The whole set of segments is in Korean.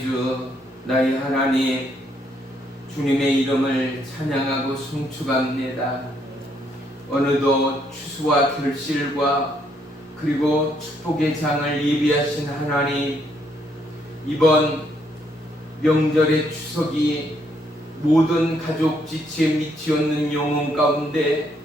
만왕의 주 나의 하나님, 주님의 이름을 찬양하고 송축합니다. 어느덧 추수와 결실과 그리고 축복의 장을 예비하신 하나님, 이번 명절의 추석이 모든 가족 지치에 밑이 없는 영혼 가운데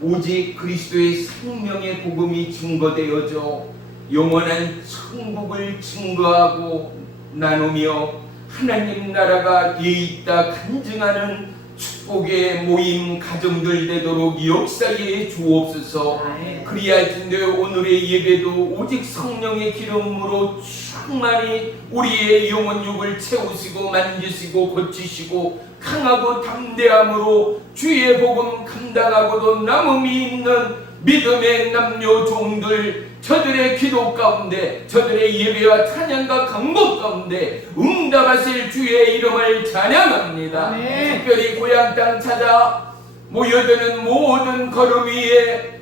오직 그리스도의 생명의 복음이 증거되어져 영원한 천국을 증거하고 나누며 하나님 나라가 있다 간증하는 축복의 모임 가정들 되도록 역사에 주옵소서. 그리할진대 오늘의 예배도 오직 성령의 기름으로 충만히 우리의 영혼육을 채우시고 만지시고 고치시고 강하고 담대함으로 주의 복음 감당하고도 남음이 있는 믿음의 남녀 종들, 저들의 기도 가운데, 저들의 예배와 찬양과 강목 가운데 응답하실 주의 이름을 찬양합니다. 특별히 고향 땅 찾아 모여드는 모든 걸음 위에,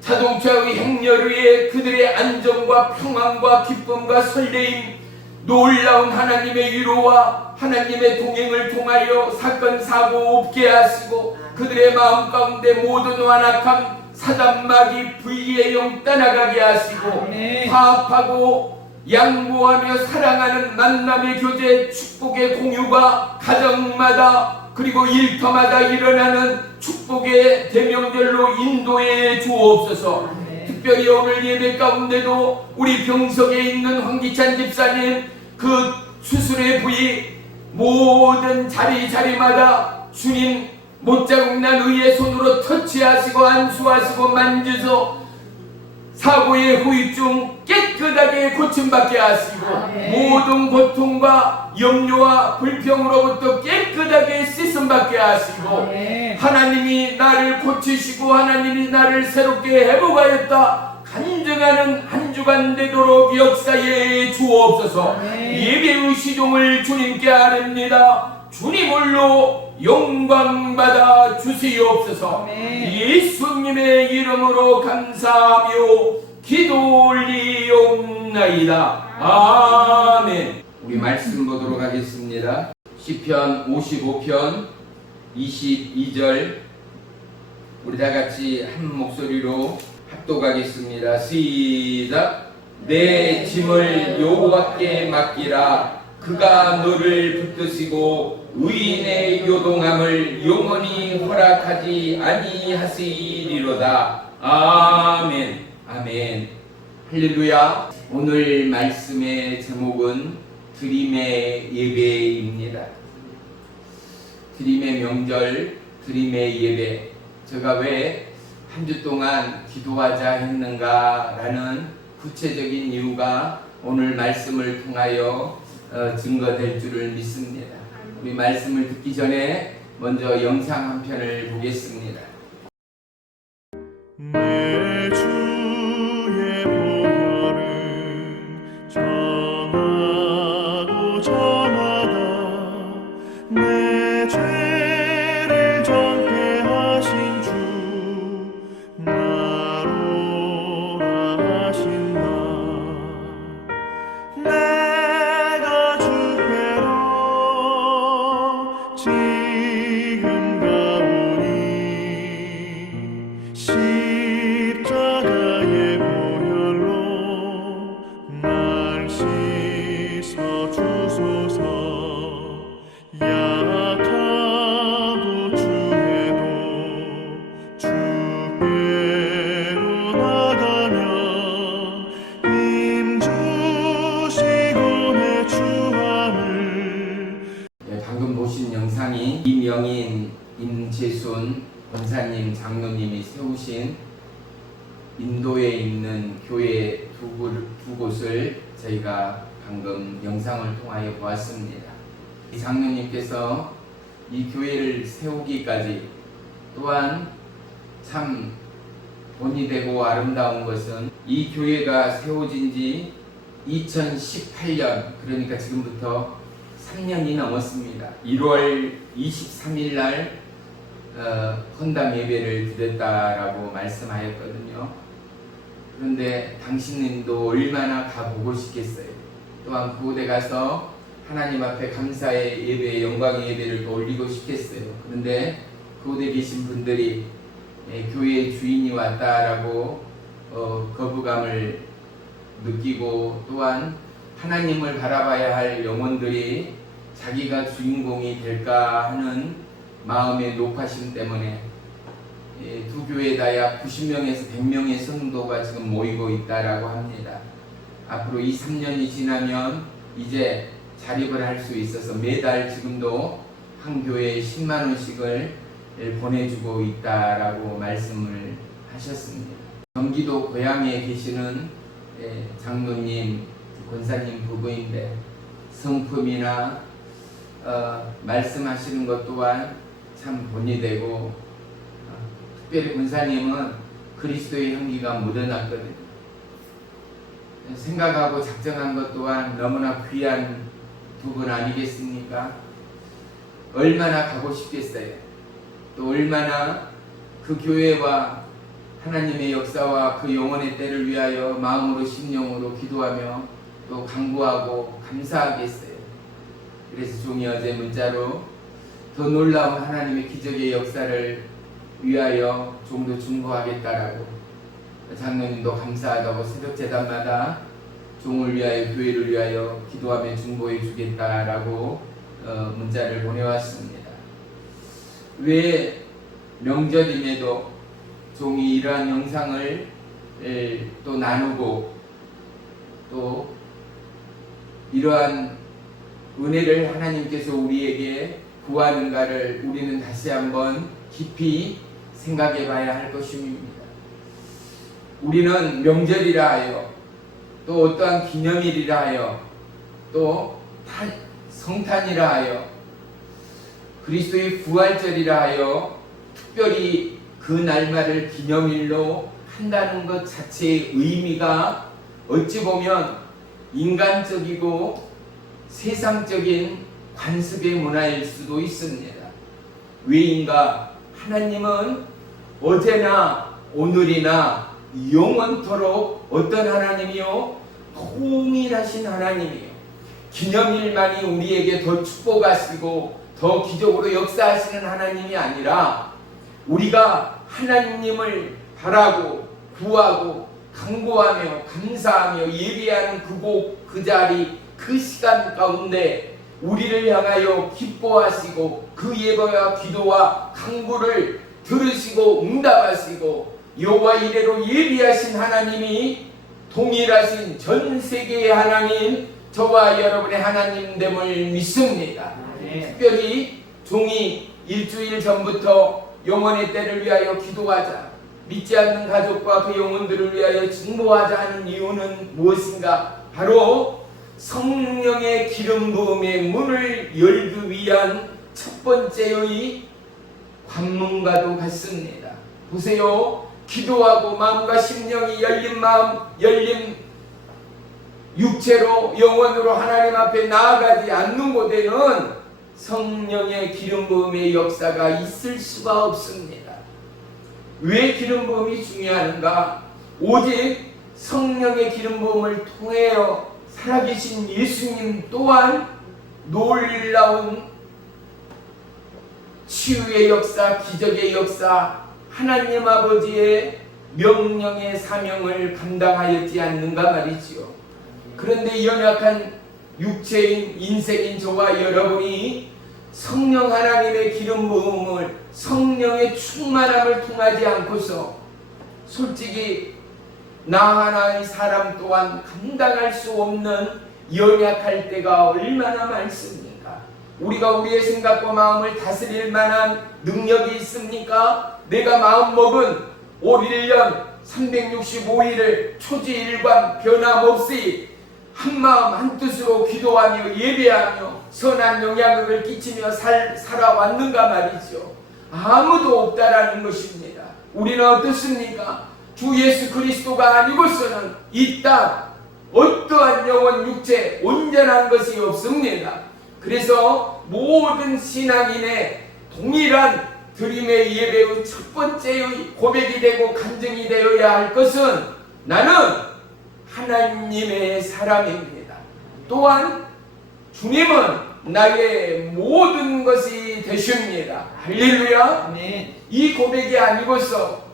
자동차 위 행렬 위에 그들의 안정과 평안과 기쁨과 설레임, 놀라운 하나님의 위로와 하나님의 동행을 통하여 사건 사고 없게 하시고 그들의 마음 가운데 모든 완악함, 사단마귀 불의의 영 떠나가게 하시고 화합하고 양보하며 사랑하는 만남의 교제, 축복의 공유가 가정마다 그리고 일터마다 일어나는 축복의 대명절로 인도해 주옵소서. 특별히 오늘 예배 가운데도 우리 병석에 있는 황기찬 집사님 그 수술의 부위 모든 자리마다 주님 못자국난 의의 손으로 터치하시고 안수하시고 만져서 사고의 후유증 깨끗하게 고침받게 하시고 모든 고통과 염려와 불평으로부터 깨끗하게 씻음받게 하시고 하나님이 나를 고치시고 하나님이 나를 새롭게 회복하였다 간증하는 한 주간 되도록 역사에 주옵소서. 예배의 시종을 주님께 아뢰니다. 주님 홀로 영광받아 주시옵소서. 예수님의 이름으로 감사하며 기도 올리옵나이다. 아멘. 우리 말씀 보도록 하겠습니다. 시편 55편 22절 우리 다같이 한 목소리로 합독하겠습니다. 시작. 내 짐을 여호와께 맡기라. 그가 너를 붙드시고 의인의 요동함을 영원히 허락하지 아니하시리로다. 아멘. 아멘. 할렐루야. 오늘 말씀의 제목은 드림의 예배입니다. 드림의 명절, 드림의 예배. 제가 왜 한 주 동안 기도하자 했는가라는 구체적인 이유가 오늘 말씀을 통하여 증거될 줄을 믿습니다. 우리 말씀을 듣기 전에 먼저 영상 한 편을 보겠습니다. 내 주의 보혈은 정하고 정하다. 내 죄를 정케 하신 주 나로라 하신 나. 내가 주께로 지금 가오니 십자가의 보혈로 날 씻어 주소서. 약하고 주에도 주께로 나가며 힘 주시고 내 주함을. 방금 보신 영상이 이명인, 임재순 권사님, 장로님이 세우신 인도에 있는 교회 두 곳을 저희가 방금 영상을 통하여 보았습니다. 이 장로님께서 이 교회를 세우기까지 또한 참 본이 되고 아름다운 것은 이 교회가 세워진 지 2018년, 그러니까 지금부터 3년이 넘었습니다. 1월 23일 날 헌담 예배를 드렸다라고 말씀하였거든요. 그런데 당신님도 얼마나 가보고 싶겠어요. 또한 그곳에 가서 하나님 앞에 감사의 예배, 영광의 예배를 또 올리고 싶겠어요. 그런데 그곳에 계신 분들이 교회의 주인이 왔다라고 거부감을 느끼고, 또한 하나님을 바라봐야 할 영혼들이 자기가 주인공이 될까 하는 마음의 높아심 때문에 두 교회다 약 90명에서 100명의 성도가 지금 모이고 있다라고 합니다. 앞으로 2, 3년이 지나면 이제 자립을 할 수 있어서 매달 지금도 한 교회에 10만 원씩을 보내주고 있다라고 말씀을 하셨습니다. 경기도 고향에 계시는 장로님, 권사님 부부인데 성품이나 말씀하시는 것 또한 참 본이 되고, 특별히 권사님은 그리스도의 향기가 묻어났거든요. 생각하고 작정한 것 또한 너무나 귀한 두 분 아니겠습니까? 얼마나 가고 싶겠어요. 또 얼마나 그 교회와 하나님의 역사와 그 영혼의 때를 위하여 마음으로 심령으로 기도하며 또 간구하고 감사하겠어요. 그래서 종이 어제 문자로 더 놀라운 하나님의 기적의 역사를 위하여 종도 중보하겠다라고, 장로님도 감사하다고 새벽 제단마다 종을 위하여, 교회를 위하여 기도하며 중보해 주겠다라고 문자를 보내왔습니다. 왜 명절임에도 종이 이러한 영상을 또 나누고 또 이러한 은혜를 하나님께서 우리에게 구하는가를 우리는 다시 한번 깊이 생각해 봐야 할 것입니다. 우리는 명절이라 하여, 또 어떠한 기념일이라 하여, 또 성탄이라 하여, 그리스도의 부활절이라 하여 특별히 그 날말을 기념일로 한다는 것 자체의 의미가 어찌 보면 인간적이고 세상적인 관습의 문화일 수도 있습니다. 왜인가? 하나님은 어제나 오늘이나 영원토록 어떤 하나님이요? 통일하신 하나님이요. 기념일만이 우리에게 더 축복하시고 더 기적으로 역사하시는 하나님이 아니라, 우리가 하나님을 바라고 구하고 간구하며 감사하며 예배하는 그곳, 그 자리, 그 시간 가운데 우리를 향하여 기뻐하시고 그 예배와 기도와 간구를 들으시고 응답하시고 여호와 이레로 예비하신 하나님이 동일하신 전 세계의 하나님, 저와 여러분의 하나님됨을 믿습니다. 특별히 종이 일주일 전부터 영혼의 때를 위하여 기도하자, 믿지 않는 가족과 그 영혼들을 위하여 중보하자 하는 이유는 무엇인가? 바로 성령의 기름 부음의 문을 열기 위한 첫 번째의 관문과도 같습니다. 보세요. 기도하고 마음과 심령이 열린 마음, 열린 육체로 영혼으로 하나님 앞에 나아가지 않는 곳에는 성령의 기름 부음의 역사가 있을 수가 없습니다. 왜 기름 부음이 중요한가? 오직 성령의 기름 부음을 통하여 살아계신 예수님 또한 놀라운 치유의 역사, 기적의 역사, 하나님 아버지의 명령의 사명을 감당하였지 않는가 말이지요. 그런데 연약한 육체인 인생인 저와 여러분이 성령 하나님의 기름 부음을, 성령의 충만함을 통하지 않고서 솔직히 나 하나의 사람 또한 감당할 수 없는 연약할 때가 얼마나 많습니까? 우리가 우리의 생각과 마음을 다스릴 만한 능력이 있습니까? 내가 마음먹은 올 1년 365일을 초지일관 변함없이 한마음 한뜻으로 기도하며 예배하며 선한 영향을 끼치며 살아왔는가 말이죠. 아무도 없다라는 것입니다. 우리는 어떻습니까? 주 예수 그리스도가 아니고서는 이 땅 어떠한 영혼 육체 온전한 것이 없습니다. 그래서 모든 신앙인의 동일한 드림의 예배의 첫 번째의 고백이 되고 간증이 되어야 할 것은 나는 하나님의 사람입니다. 또한 주님은 나의 모든 것이 되십니다. 할렐루야. 아멘. 이 고백이 아니고서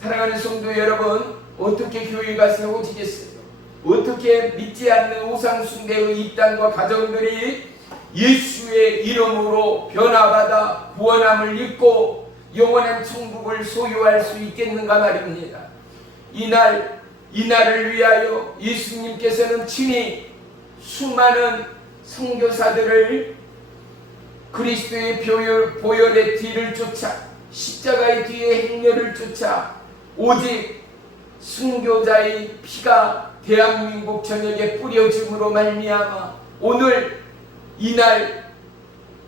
사랑하는 성도 여러분, 어떻게 교회가 세워지겠어요? 어떻게 믿지 않는 우상 숭배의 입단과 가정들이 예수의 이름으로 변화받아 구원함을 입고 영원한 천국을 소유할 수 있겠는가 말입니다. 이날을 위하여 예수님께서는 친히 수많은 선교사들을 그리스도의 보혈의 뒤를 쫓아 십자가의 뒤에 행렬을 쫓아 오직 순교자의 피가 대한민국 전역에 뿌려짐으로 말미암아 오늘 이날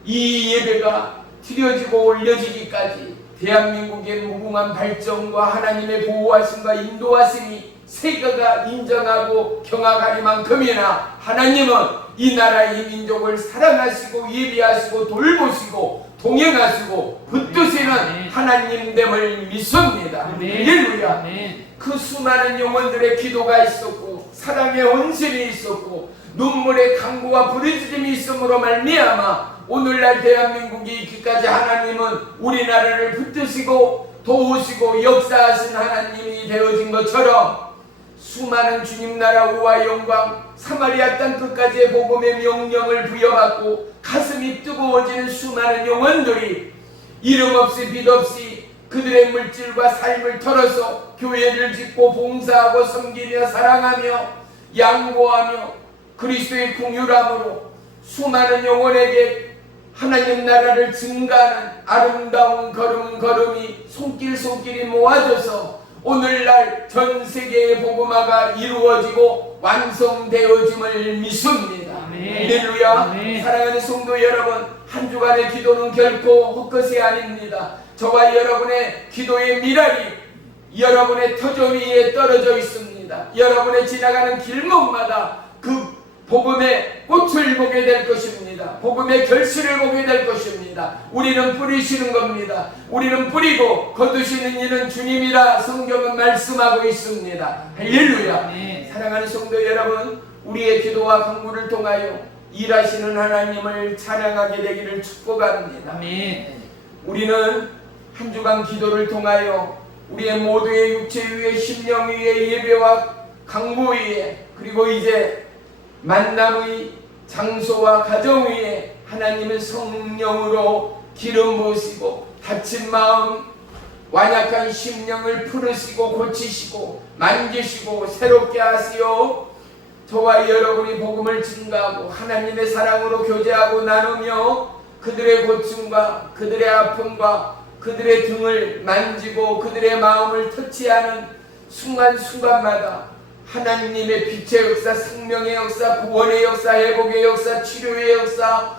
이 예배가 드려지고 올려지기까지 대한민국의 무궁한 발전과 하나님의 보호하심과 인도하심이 세계가 인정하고 경악하리만큼이나 하나님은 이 나라의 민족을 사랑하시고 예비하시고 돌보시고 동행하시고 붙드시는 하나님됨을 믿습니다. 할렐루야. 그 수많은 영혼들의 기도가 있었고 사랑의 헌신이 있었고 눈물의 강구와 부르짖음이 있음으로 말미암아 오늘날 대한민국이 있기까지 하나님은 우리나라를 붙드시고 도우시고 역사하신 하나님이 되어진 것처럼 수많은 주님 나라 우와 영광 사마리아 땅 끝까지의 복음의 명령을 부여받고 가슴이 뜨거워지는 수많은 영혼들이 이름 없이 빛 없이 그들의 물질과 삶을 털어서 교회를 짓고 봉사하고 섬기며 사랑하며 양보하며 그리스도의 긍휼함으로 수많은 영혼에게 하나님 나라를 증가하는 아름다운 걸음걸음이 손길손길이 모아져서 오늘날 전 세계의 복음화가 이루어지고 완성되어짐을 믿습니다. 할렐루야. 사랑하는 성도 여러분, 한 주간의 기도는 결코 헛것이 아닙니다. 저와 여러분의 기도의 미랄이 여러분의 터전 위에 떨어져 있습니다. 여러분의 지나가는 길목마다 그 복음의 꽃을 보게 될 것입니다. 복음의 결실을 보게 될 것입니다. 우리는 뿌리시는 겁니다. 우리는 뿌리고 거두시는 이는 주님이라 성경은 말씀하고 있습니다. 할렐루야. 사랑하는 성도 여러분, 우리의 기도와 간구를 통하여 일하시는 하나님을 찬양하게 되기를 축복합니다. 우리는 한 주간 기도를 통하여 우리의 모두의 육체 위에 심령 위에 예배와 간구 위에 그리고 이제 만남의 장소와 가정 위에 하나님의 성령으로 기름 부으시고 다친 마음 완약한 심령을 풀으시고 고치시고 만지시고 새롭게 하시오. 저와 여러분이 복음을 증가하고 하나님의 사랑으로 교제하고 나누며 그들의 고충과 그들의 아픔과 그들의 등을 만지고 그들의 마음을 터치하는 순간순간마다 하나님의 빛의 역사, 생명의 역사, 구원의 역사, 회복의 역사, 치료의 역사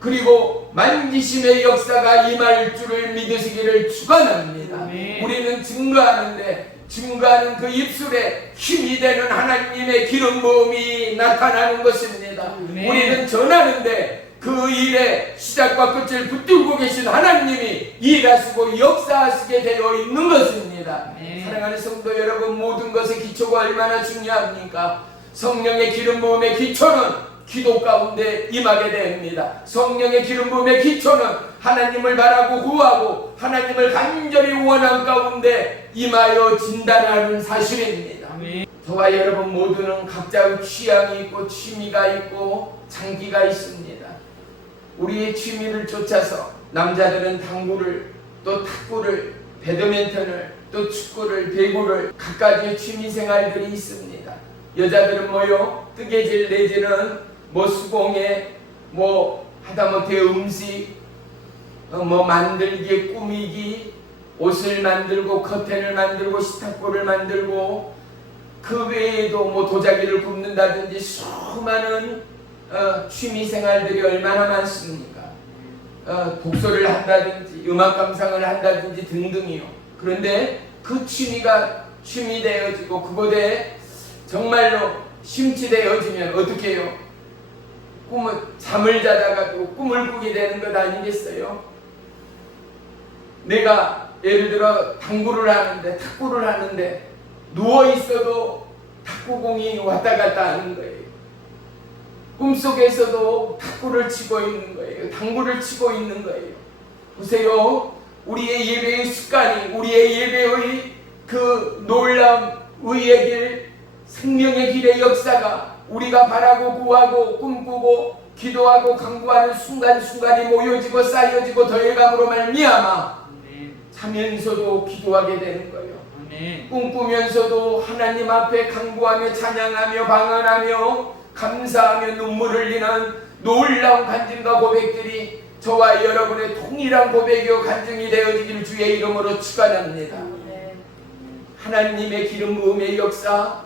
그리고 만지심의 역사가 임할 줄을 믿으시기를 축원합니다. 우리는 증거하는 그 입술에 힘이 되는 하나님의 기름 부음이 나타나는 것입니다. 우리는 전하는데 그 일의 시작과 끝을 붙들고 계신 하나님이 일하시고 역사하시게 되어 있는 것입니다. 사랑하는 성도 여러분, 모든 것의 기초가 얼마나 중요합니까? 성령의 기름 부음의 기초는 기도 가운데 임하게 됩니다. 성령의 기름 부음의 기초는 하나님을 바라고 구하고 하나님을 간절히 원한 가운데 임하여 진단하는 사실입니다. 저와 여러분 모두는 각자의 취향이 있고 취미가 있고 장기가 있습니다. 우리의 취미를 쫓아서 남자들은 당구를 또 탁구를 배드민턴을 또 축구를 배구를 각가지의 취미생활들이 있습니다. 여자들은 뭐요? 뜨개질 내지는 수공예 하다못해 음식 만들기 꾸미기 옷을 만들고 커튼을 만들고 식탁보를 만들고 그 외에도 도자기를 굽는다든지 수많은 취미생활들이 얼마나 많습니까? 독서를 한다든지 음악 감상을 한다든지 등등이요. 그런데 그 취미가 취미되어지고 그곳에 정말로 심취되어지면 어떻게 해요? 잠을 자다가도 꿈을 꾸게 되는 것 아니겠어요? 내가 예를 들어 당구를 하는데 탁구를 하는데 누워있어도 탁구공이 왔다 갔다 하는 거예요. 꿈속에서도 탁구를 치고 있는 거예요. 당구를 치고 있는 거예요. 보세요. 우리의 예배의 습관이, 우리의 예배의 그 놀라운 의의 길, 생명의 길의 역사가 우리가 바라고 구하고 꿈꾸고 기도하고 간구하는 순간순간이 모여지고 쌓여지고 더해감으로 말미암아 자면서도 기도하게 되는 거예요. 꿈꾸면서도 하나님 앞에 간구하며 찬양하며 방언하며 감사하며 눈물 흘리는 놀라운 간증과 고백들이 저와 여러분의 통일한 고백이요 간증이 되어지기를 주의 이름으로 축원합니다. 하나님의 기름 부음의 역사,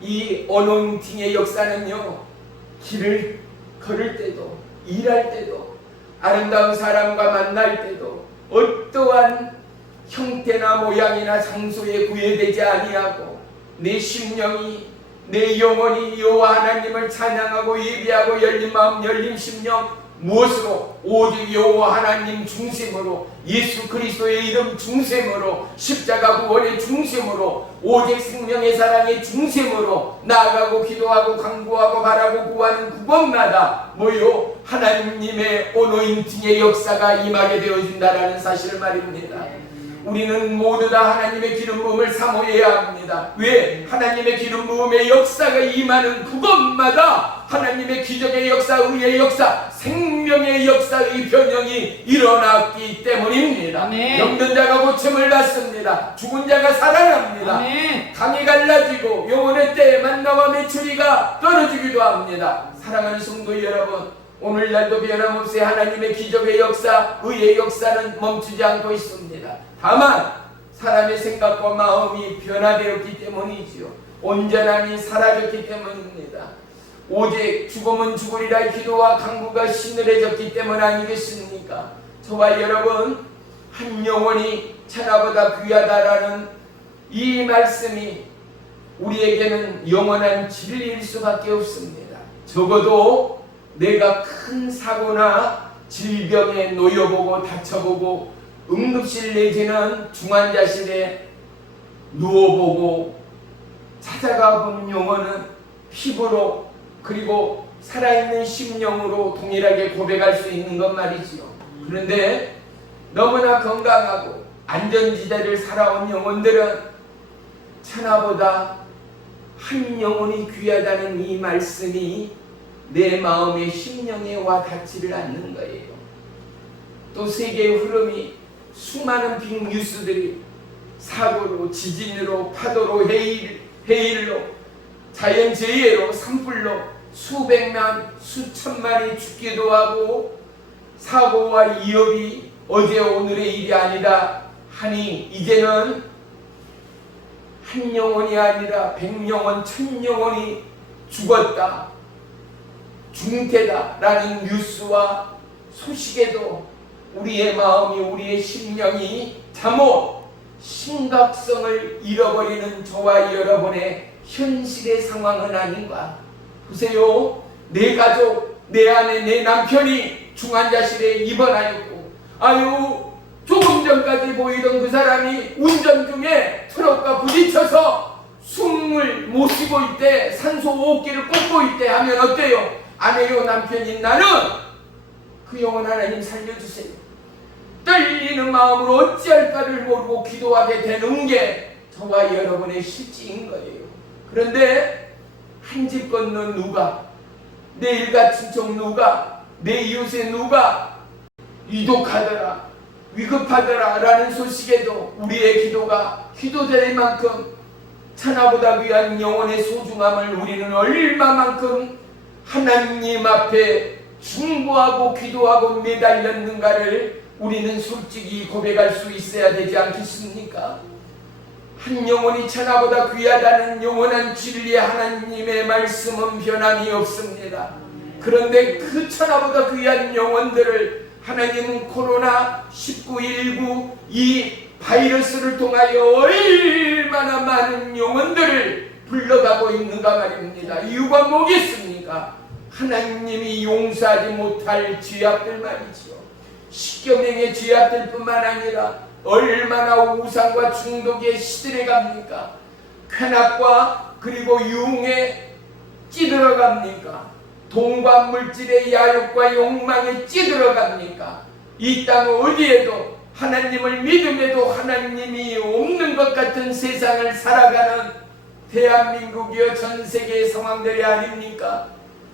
이 어노인팅의 역사는요, 길을 걸을 때도, 일할 때도, 아름다운 사람과 만날 때도 어떠한 형태나 모양이나 장소에 구애되지 아니하고 내 심령이, 내 영혼이 여호와 하나님을 찬양하고 예배하고 열린 마음 열린 심령, 무엇으로? 오직 여호와 하나님 중심으로, 예수 그리스도의 이름 중심으로, 십자가 구원의 중심으로, 오직 생명의 사랑의 중심으로 나아가고 기도하고 간구하고 바라고 구하는 그곳마다 뭐요? 하나님의 어노인팅의 역사가 임하게 되어진다라는 사실을 말입니다. 우리는 모두 다 하나님의 기름 부음을 사모해야 합니다. 왜? 하나님의 기름 부음의 역사가 임하는 그곳마다 하나님의 기적의 역사, 의의 역사, 생명의 역사의 변형이 일어났기 때문입니다. 병든 자가 고침을 받습니다. 죽은 자가 살아납니다. 강이 갈라지고 영혼의 때에 만나와 메추리가 떨어지기도 합니다. 사랑하는 성도 여러분, 오늘날도 변함없이 하나님의 기적의 역사, 의의 역사는 멈추지 않고 있습니다. 다만 사람의 생각과 마음이 변화되었기 때문이지요. 온전함이 사라졌기 때문입니다. 오직 죽으면 죽으리라 기도와 간구가 신을해졌기 때문 아니겠습니까? 저와 여러분, 한 영혼이 천하보다 귀하다라는 이 말씀이 우리에게는 영원한 진리일 수밖에 없습니다. 적어도 내가 큰 사고나 질병에 놓여보고 다쳐보고 응급실 내지는 중환자실에 누워보고 찾아가 본 영혼은 피부로 그리고 살아있는 심령으로 동일하게 고백할 수 있는 것 말이지요. 그런데 너무나 건강하고 안전지대를 살아온 영혼들은 천하보다 한 영혼이 귀하다는 이 말씀이 내 마음의 심령에 와 닿지를 않는 거예요. 또 세계의 흐름이 수많은 빅뉴스들이 사고로, 지진으로, 파도로, 해일로, 자연재해로, 산불로 수백만, 수천만이 죽기도 하고 사고와 위협이 어제 오늘의 일이 아니다 하니 이제는 한 영혼이 아니라 100영혼, 1000영혼이 죽었다, 중태다라는 뉴스와 소식에도 우리의 마음이, 우리의 심령이 잠옷 심각성을 잃어버리는 저와 여러분의 현실의 상황은 아닌가? 보세요. 내 가족, 내 아내, 내 남편이 중환자실에 입원하였고, 아유, 조금 전까지 보이던 그 사람이 운전 중에 트럭과 부딪혀서 숨을 못 쉬고 있대, 산소 호흡기를 꽂고 있대 하면 어때요? 아내요, 남편인 나는 그 영혼 하나님 살려주세요. 떨리는 마음으로 어찌할까를 모르고 기도하게 되는 게 저와 여러분의 실지인 거예요. 그런데 한 집 건너 누가, 내 일가 친척 누가, 내 이웃의 누가 위독하더라, 위급하더라 라는 소식에도 우리의 기도가 기도될 만큼 천하보다 귀한 영혼의 소중함을 우리는 얼마만큼 하나님 앞에 중보하고 기도하고 매달렸는가를 우리는 솔직히 고백할 수 있어야 되지 않겠습니까? 한 영혼이 천하보다 귀하다는 영원한 진리의 하나님의 말씀은 변함이 없습니다. 그런데 그 천하보다 귀한 영혼들을 하나님은 코로나19 이 바이러스를 통하여 얼마나 많은 영혼들을 불러가고 있는가 말입니다. 이유가 뭐겠습니까? 하나님이 용서하지 못할 죄악들 말이죠. 십계명의 죄악들 뿐만 아니라 얼마나 우상과 중독에 시들해 갑니까? 쾌락과 그리고 유흥에 찌들어 갑니까? 돈과 물질의 야욕과 욕망에 찌들어갑니까? 이 땅 어디에도 하나님을 믿음에도 하나님이 없는 것 같은 세상을 살아가는 대한민국이여 전 세계의 상황들이 아닙니까?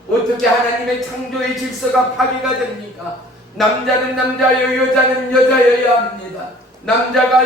어떻게 하나님의 창조의 질서가 파괴가 됩니까? 남자는 남자여 여자는 여자여야 합니다. 남자가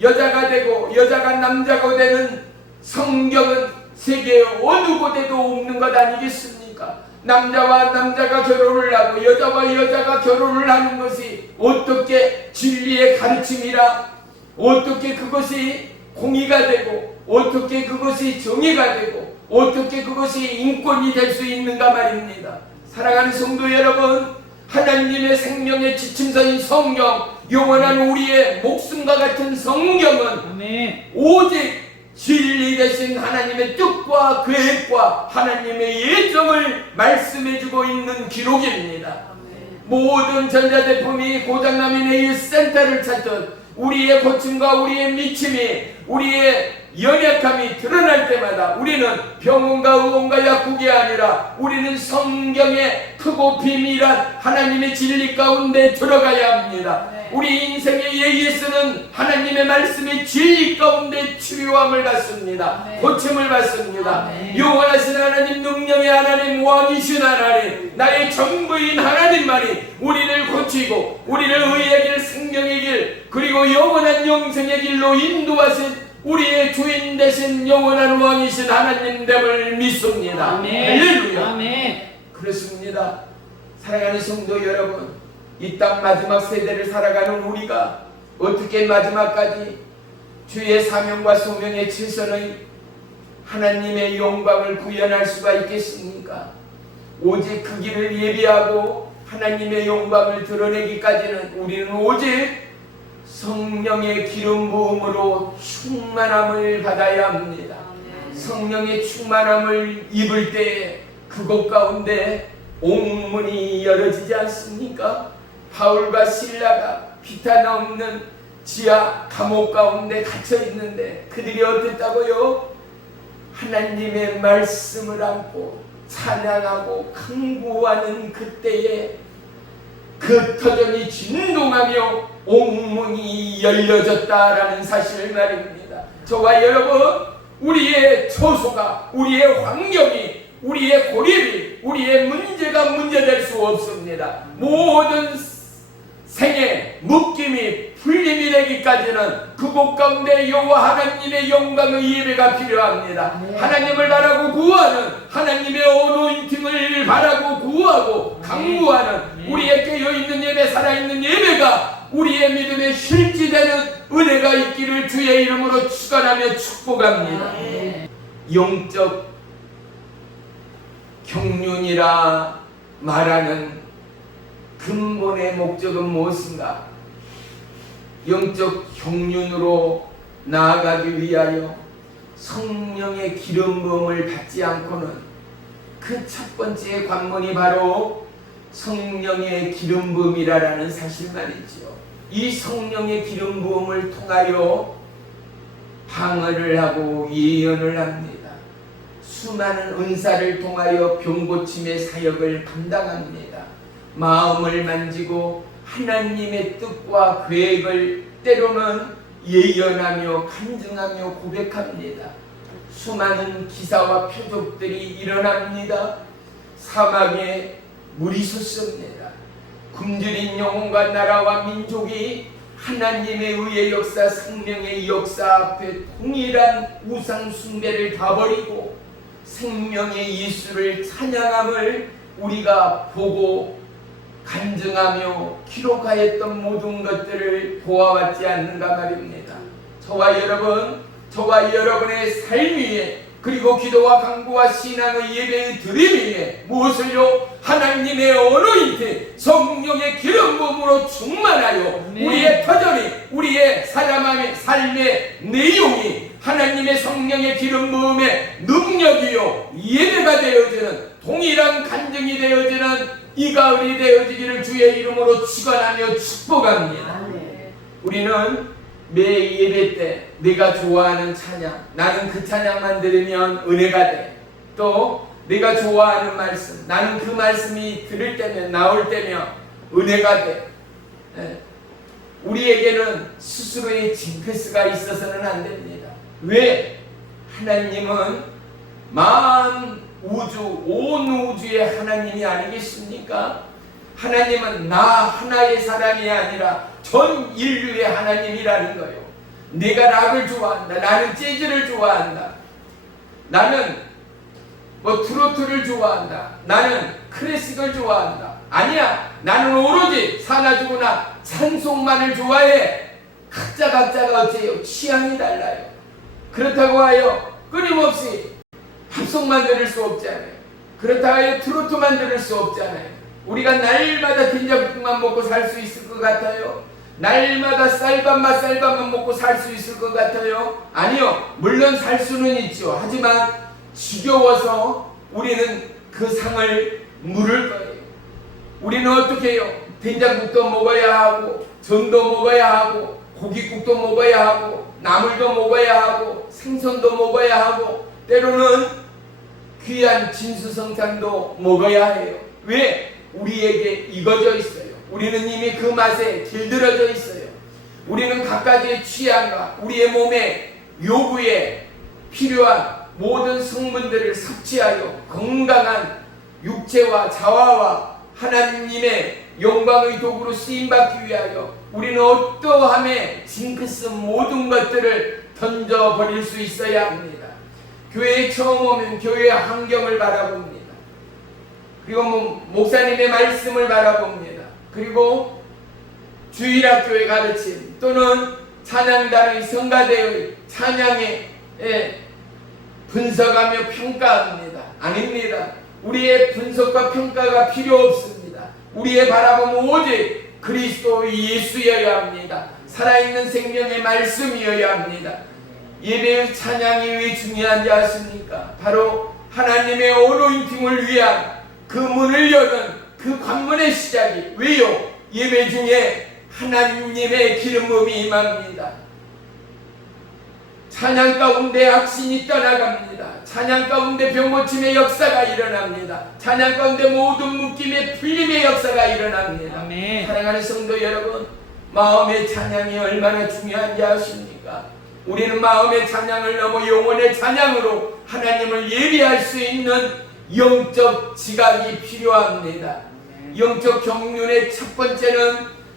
여자가 되고 여자가 남자가 되는 성경은 세계 어느 곳에도 없는 것 아니겠습니까? 남자와 남자가 결혼을 하고 여자와 여자가 결혼을 하는 것이 어떻게 진리의 가르침이라, 어떻게 그것이 공의가 되고, 어떻게 그것이 정의가 되고, 어떻게 그것이 인권이 될 수 있는가 말입니다. 사랑하는 성도 여러분, 하나님의 생명의 지침서인 성경, 영원한 우리의 목숨과 같은 성경은 아멘. 오직 진리 대신 하나님의 뜻과 계획과 하나님의 예정을 말씀해주고 있는 기록입니다. 모든 전자제품이 고장나면 이 센터를 찾듯 우리의 고침과 우리의 미침이, 우리의 연약함이 드러날 때마다 우리는 병원과 의원과 약국이 아니라 우리는 성경의 크고 비밀한 하나님의 진리 가운데 들어가야 합니다. 우리 인생의 예예스는 하나님의 말씀의 진리 가운데 치유함을 받습니다. 고침을 받습니다. 영원하신 하나님, 능력의 하나님, 왕이신 하나님, 나의 전부인 하나님만이 우리를 고치고 우리를 의의 길, 생명의 길, 그리고 영원한 영생의 길로 인도하신 우리의 주인 되신 영원한 왕이신 하나님됨을 믿습니다. 할렐루야. 아멘. 그렇습니다. 사랑하는 성도 여러분, 이 땅 마지막 세대를 살아가는 우리가 어떻게 마지막까지 주의 사명과 소명의 최선의 하나님의 영광을 구현할 수가 있겠습니까? 오직 그 길을 예비하고 하나님의 영광을 드러내기까지는 우리는 오직 성령의 기름 부음으로 충만함을 받아야 합니다. 성령의 충만함을 입을 때에 그것 가운데 옥문이 열어지지 않습니까? 바울과 실라가 비탄 없는 지하 감옥 가운데 갇혀 있는데 그들이 어땠다고요? 하나님의 말씀을 안고 찬양하고 강구하는 그때에 그 터전이 진동하며 옥문이 열려졌다라는 사실 말입니다. 저와 여러분, 우리의 처소가, 우리의 환경이, 우리의 고립이, 우리의 문제가 문제될 수 없습니다. 모든 생애 묶임이 풀림이 되기까지는 그곳 가운데 여호와 하나님의 영광의 예배가 필요합니다. 하나님을 바라고 구하는, 하나님의 어노인팅을 바라고 구하고 강구하는 우리의 깨어있는 예배, 살아있는 예배가 우리의 믿음의 실지되는 은혜가 있기를 주의 이름으로 축원하며 축복합니다. 영적 경륜이라 말하는 근본의 목적은 무엇인가? 영적 경륜으로 나아가기 위하여 성령의 기름 부음을 받지 않고는 그 첫 번째 관문이 바로 성령의 기름 부음이라는 사실 말이죠. 이 성령의 기름 부음을 통하여 방언을 하고 예언을 합니다. 수많은 은사를 통하여 병고침의 사역을 감당합니다. 마음을 만지고 하나님의 뜻과 계획을 때로는 예언하며 간증하며 고백합니다. 수많은 기사와 표적들이 일어납니다. 사막에 물이 솟습니다. 굶주린 영혼과 나라와 민족이 하나님의 의의 역사, 생명의 역사 앞에 동일한 우상 숭배를 다 버리고 생명의 예수를 찬양함을 우리가 보고 간증하며 기록하였던 모든 것들을 보아왔지 않는가 말입니다. 저와 여러분의 삶 위에, 그리고 기도와 간구와 신앙의 예배의 드림 위에 무엇을요? 하나님의 어노인팅, 성령의 기름 부음으로 충만하여 우리의 터전이, 우리의 삶의 내용이 하나님의 성령의 기름 부음의 능력이요 예배가 되어지는, 동일한 간증이 되어지는 이 가을이 되어지기를 주의 이름으로 축원하며 축복합니다. 우리는 매 예배 때 내가 좋아하는 찬양, 나는 그 찬양만 들으면 은혜가 돼, 또 내가 좋아하는 말씀, 나는 그 말씀이 들을 때면 나올 때면 은혜가 돼. 우리에게는 스스로의 징크스가 있어서는 안 됩니다. 왜? 하나님은 만 우주, 온 우주의 하나님이 아니겠습니까? 하나님은 나 하나의 사람이 아니라 전 인류의 하나님이라는 거예요. 내가 락을 좋아한다. 나는 재즈를 좋아한다. 나는 트로트를 좋아한다. 나는 클래식을 좋아한다. 아니야. 나는 오로지 사나주구나 찬송만을 좋아해. 각자가 어째요? 취향이 달라요. 그렇다고 하여 끊임없이 팝송만 들을 수 없잖아요. 그렇다고 하여 트로트만 들을 수 없잖아요. 우리가 날마다 된장국만 먹고 살 수 있을 것 같아요? 날마다 쌀밥만 먹고 살 수 있을 것 같아요? 아니요. 물론 살 수는 있죠. 하지만 지겨워서 우리는 그 상을 물을 거예요. 우리는 어떻게 해요? 된장국도 먹어야 하고 전도 먹어야 하고 고깃국도 먹어야 하고 나물도 먹어야 하고 생선도 먹어야 하고 때로는 귀한 진수성찬도 먹어야 해요. 왜? 우리에게 익어져 있어요. 우리는 이미 그 맛에 길들어져 있어요. 우리는 각가지의 취향과 우리의 몸의 요구에 필요한 모든 성분들을 섭취하여 건강한 육체와 자화와 하나님의 영광의 도구로 쓰임받기 위하여 우리는 어떠함에 징크스 모든 것들을 던져버릴 수 있어야 합니다. 교회에 처음 오면 교회의 환경을 바라봅니다. 그리고 목사님의 말씀을 바라봅니다. 그리고 주일학교의 가르침 또는 찬양단의 성가대의 찬양에 분석하며 평가합니다. 아닙니다. 우리의 분석과 평가가 필요 없습니다. 우리의 바라봄은 오직 그리스도 예수여야 합니다. 살아있는 생명의 말씀이어야 합니다. 예배의 찬양이 왜 중요한지 아십니까? 바로 하나님의 어노인팅을 위한 그 문을 여는 그 관문의 시작이 왜요? 예배 중에 하나님의 기름 부음이 임합니다. 찬양 가운데 악신이 떠나갑니다. 찬양 가운데 병고침의 역사가 일어납니다. 찬양 가운데 모든 묶임의 풀림의 역사가 일어납니다. 아멘. 사랑하는 성도 여러분, 마음의 찬양이 얼마나 중요한지 아십니까? 우리는 마음의 찬양을 넘어 영혼의 찬양으로 하나님을 예배할 수 있는 영적 지각이 필요합니다. 영적 경륜의 첫 번째는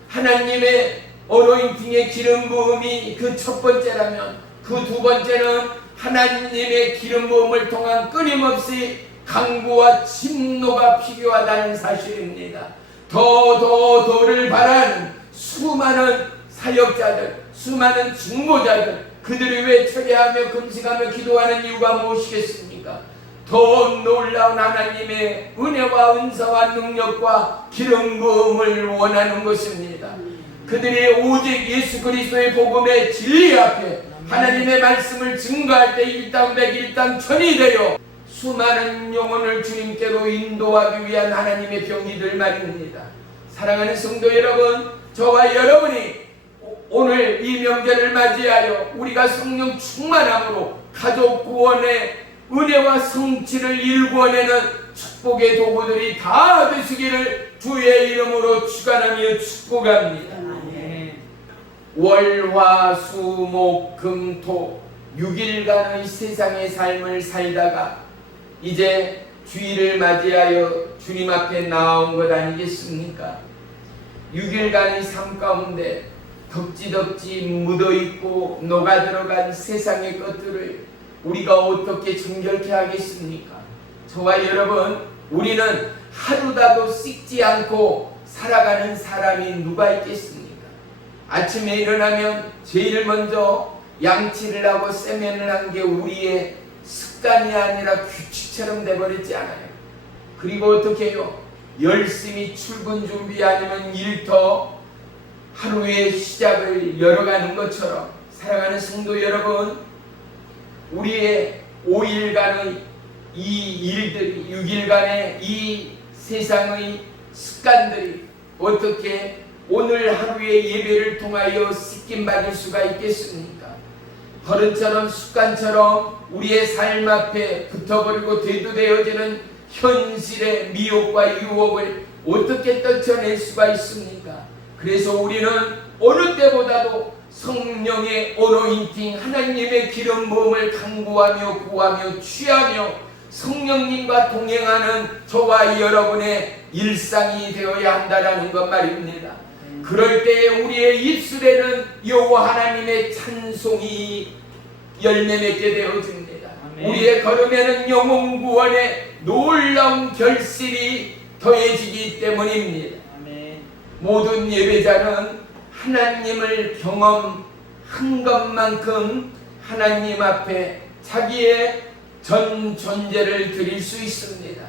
하나님의 어노인팅의 기름 부음이 그 첫 번째라면 그 두 번째는 하나님의 기름 부음을 통한 끊임없이 강구와 진노가 필요하다는 사실입니다. 더를 바라는 수많은 사역자들, 수많은 중보자들, 그들이 왜 철야하며 금식하며 기도하는 이유가 무엇이겠습니까? 더 놀라운 하나님의 은혜와 은사와 능력과 기름 부음을 원하는 것입니다. 그들이 오직 예수 그리스도의 복음의 진리 앞에 하나님의 말씀을 증거할 때 일당백 일당천이 되어 수많은 영혼을 주님께로 인도하기 위한 하나님의 병이들 말입니다. 사랑하는 성도 여러분, 저와 여러분이 오늘 이 명절을 맞이하여 우리가 성령 충만함으로 가족 구원의 은혜와 성취를 일구어내는 축복의 도구들이 다 되시기를 주의 이름으로 축원하며 축복합니다. 월, 화, 수, 목, 금, 토 6일간의 세상의 삶을 살다가 이제 주일을 맞이하여 주님 앞에 나온 것 아니겠습니까? 6일간의 삶 가운데 덕지덕지 묻어있고 녹아들어간 세상의 것들을 우리가 어떻게 정결케 하겠습니까? 저와 여러분, 우리는 하루라도 씻지 않고 살아가는 사람이 누가 있겠습니까? 아침에 일어나면 제일 먼저 양치를 하고 세면을 한 게 우리의 습관이 아니라 규칙처럼 돼버렸지 않아요? 그리고 어떻게 해요? 열심히 출근 준비 아니면 일터 하루의 시작을 열어가는 것처럼 사랑하는 성도 여러분, 우리의 5일간의 이 일들이 6일간의 이 세상의 습관들이 어떻게 오늘 하루의 예배를 통하여 씻김 받을 수가 있겠습니까? 버릇처럼 습관처럼 우리의 삶 앞에 붙어버리고 대두되어지는 현실의 미혹과 유혹을 어떻게 떨쳐낼 수가 있습니까? 그래서 우리는 어느 때보다도 성령의 어노인팅, 하나님의 기름 부음을 간구하며 구하며 취하며 성령님과 동행하는 저와 여러분의 일상이 되어야 한다는 것 말입니다. 그럴 때에 우리의 입술에는 여호와 하나님의 찬송이 열매 맺게 되어집니다. 아멘. 우리의 걸음에는 영혼 구원의 놀라운 결실이 더해지기 때문입니다. 아멘. 모든 예배자는 하나님을 경험한 것만큼 하나님 앞에 자기의 전 존재를 드릴 수 있습니다.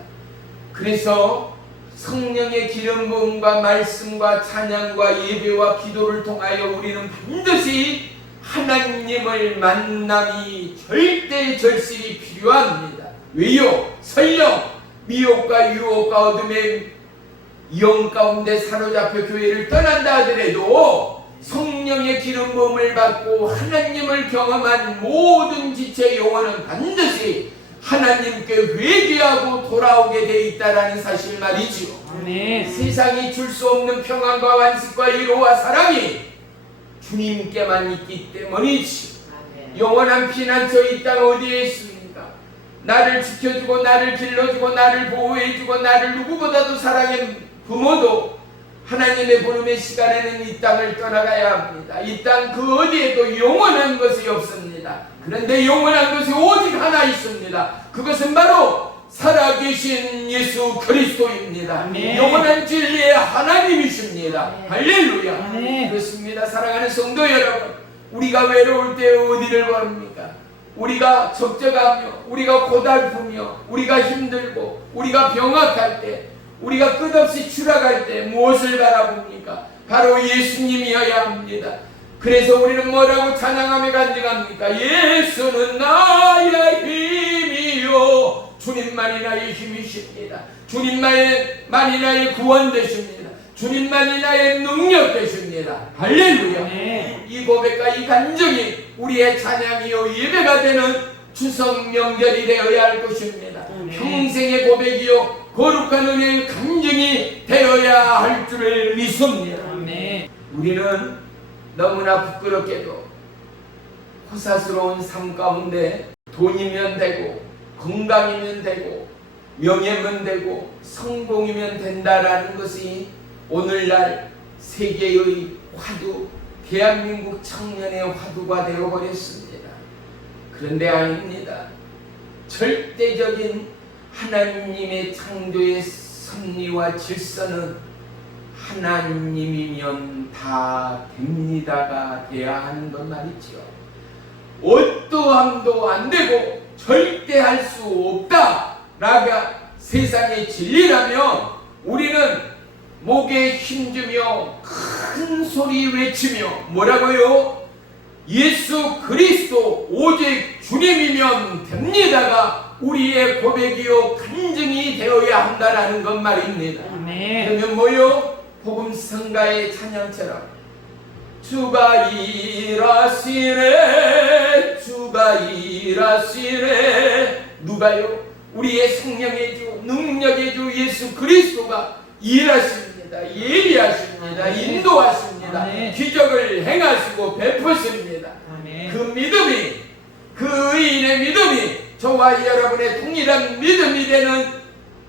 그래서 성령의 기름 부음과 말씀과 찬양과 예배와 기도를 통하여 우리는 반드시 하나님을 만남이 절대 절실히 필요합니다. 왜요? 설령 미혹과 유혹과 어둠의 영 가운데 사로잡혀 교회를 떠난다 하더라도 성령의 기름 부음을 받고 하나님을 경험한 모든 지체의 영혼은 반드시 하나님께 회개하고 돌아오게 돼 있다라는 사실 말이지요. 아멘. 세상이 줄 수 없는 평안과 완식과 위로와 사랑이 주님께만 있기 때문이지. 영원한 피난처 이 땅 어디에 있습니까? 나를 지켜주고 나를 길러주고 나를 보호해주고 나를 누구보다도 사랑해 부모도 하나님의 부름의 시간에는 이 땅을 떠나가야 합니다. 이 땅 그 어디에도 영원한 것이 없습니다. 그런데 영원한 것이 오직 하나 있습니다. 그것은 바로 살아계신 예수 그리스도입니다. 아멘. 영원한 진리의 하나님이십니다. 아멘. 할렐루야. 아멘. 그렇습니다. 사랑하는 성도 여러분, 우리가 외로울 때 어디를 바랍니까? 우리가 적적하며 우리가 고달프며 우리가 힘들고 우리가 병약할 때 우리가 끝없이 추락할 때 무엇을 바라봅니까? 바로 예수님이어야 합니다. 그래서 우리는 뭐라고 찬양하며 간증합니까? 예수는 나의 힘이요 주님만이 나의 힘이십니다. 주님만이 나의 구원 되십니다. 주님만이 나의 능력 되십니다. 할렐루야. 네. 이 고백과 이 간증이 우리의 찬양이요 예배가 되는 추석 명절이 되어야 할 것입니다. 네. 평생의 고백이요 거룩한 은혜의 간증이 되어야 할 줄을 믿습니다. 아멘. 우리는 너무나 부끄럽게도 호사스러운 삶 가운데 돈이면 되고 건강이면 되고 명예면 되고 성공이면 된다라는 것이 오늘날 세계의 화두, 대한민국 청년의 화두가 되어버렸습니다. 그런데 아닙니다. 절대적인 하나님의 창조의 섭리와 질서는 하나님이면 다 됩니다가 돼야 하는 것 말이지요. 어떠함도 안 되고 절대 할 수 없다라가 세상의 진리라면 우리는 목에 힘주며 큰 소리 외치며 뭐라고요? 예수 그리스도 오직 주님이면 됩니다가 우리의 고백이요 간증이 되어야 한다라는 것 말입니다. 아멘. 그러면 뭐요? 복음성가의 찬양처럼 주가 일하시네 주가 일하시네 누가요? 우리의 성령의 주 능력의 주 예수 그리스도가 일하십니다. 예비하십니다. 인도하십니다. 아멘. 기적을 행하시고 베푸십니다. 아멘. 그 믿음이 그 의인의 믿음이 저와 여러분의 동일한 믿음이 되는